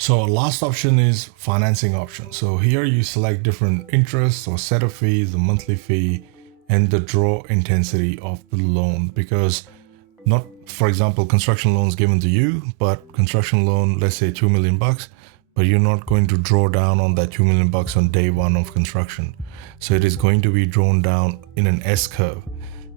So last option is financing option. So here you select different interests or setup fees, the monthly fee, and the draw intensity of the loan, because not, for example, construction loans given to you, but construction loan, let's say $2 million, but you're not going to draw down on that $2 million on day one of construction. So it is going to be drawn down in an S curve.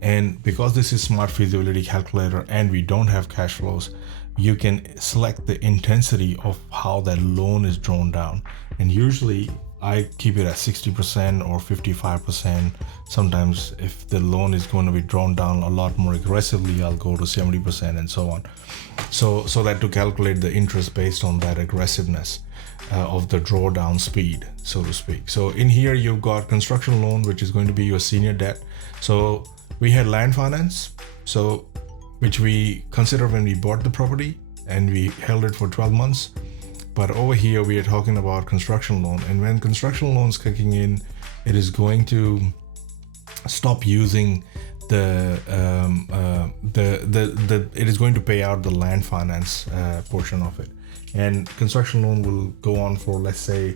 And because this is smart feasibility calculator and we don't have cash flows, you can select the intensity of how that loan is drawn down. And usually I keep it at 60% or 55%. Sometimes if the loan is going to be drawn down a lot more aggressively, I'll go to 70% and so on. So that to calculate the interest based on that aggressiveness of the drawdown speed, so to speak. So in here, you've got construction loan, which is going to be your senior debt. So we had land finance, so which we considered when we bought the property and we held it for 12 months. But over here, we are talking about construction loan. And when construction loans kicking in, it is going to stop using it is going to pay out the land finance portion of it. And construction loan will go on for, let's say,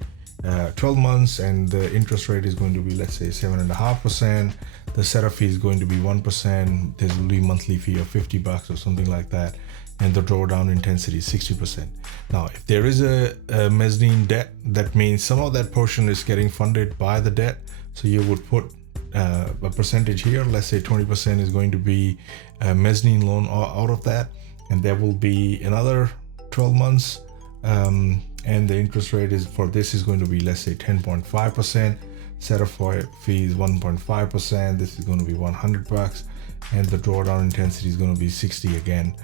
12 months, and the interest rate is going to be, let's say, 7.5%. The setup fee is going to be 1%. There's will be monthly fee of $50 or something like that. And the drawdown intensity is 60%. Now, if there is a mezzanine debt, that means some of that portion is getting funded by the debt. So you would put a percentage here. Let's say 20% is going to be a mezzanine loan out of that. And there will be another 12 months. And the interest rate is for this is going to be, let's say, 10.5%. Setup fee is 1.5%. This is going to be $100. And the drawdown intensity is going to be 60 again.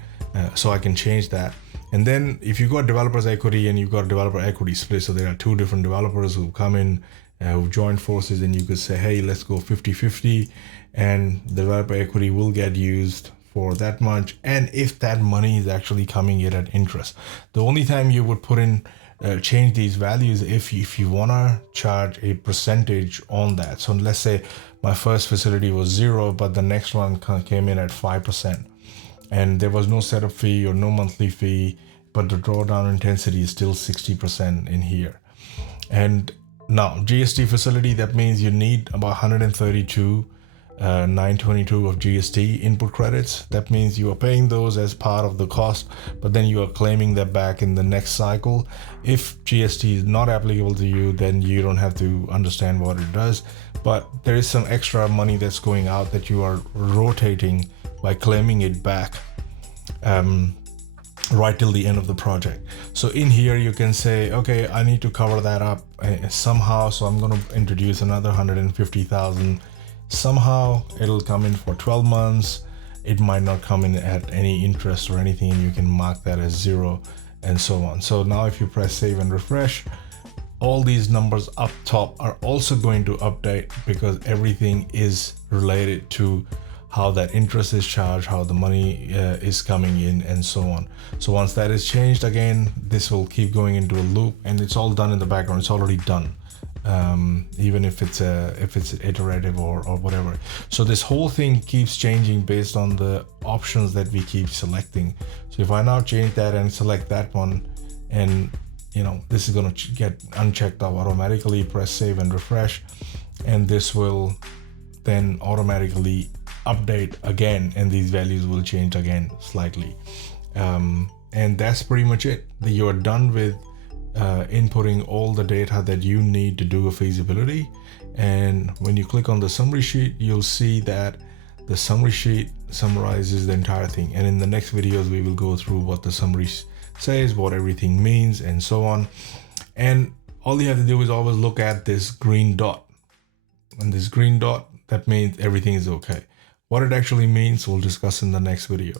So I can change that. And then if you got developers equity and you've got developer equity split, so there are two different developers who come in, who join forces, and you could say, hey, let's go 50-50, and developer equity will get used for that much. And if that money is actually coming in at interest, the only time you would put in change these values if you want to charge a percentage on that. So let's say my first facility was 0, but the next one came in at 5%. And there was no setup fee or no monthly fee, but the drawdown intensity is still 60% in here. And now GST facility, that means you need about 922 of GST input credits. That means you are paying those as part of the cost, but then you are claiming that back in the next cycle. If GST is not applicable to you, then you don't have to understand what it does. But there is some extra money that's going out that you are rotating by claiming it back right till the end of the project. So in here you can say, okay, I need to cover that up somehow, so I'm going to introduce another 150,000. Somehow it'll come in for 12 months. It might not come in at any interest or anything, and you can mark that as 0 and so on. So now if you press save and refresh, all these numbers up top are also going to update, because everything is related to how that interest is charged, how the money is coming in, and so on. So once that is changed, again, this will keep going into a loop, and it's all done in the background. It's already done, even if it's iterative or whatever. So this whole thing keeps changing based on the options that we keep selecting. So if I now change that and select that one, and this is going to get unchecked off automatically, press save and refresh, and this will then automatically update again, and these values will change again slightly. And that's pretty much it. You are done with inputting all the data that you need to do a feasibility. And when you click on the summary sheet, you'll see that the summary sheet summarizes the entire thing. And in the next videos, we will go through what the summary says, what everything means, and so on. And all you have to do is always look at this green dot. And this green dot, that means everything is okay. What it actually means, we'll discuss in the next video.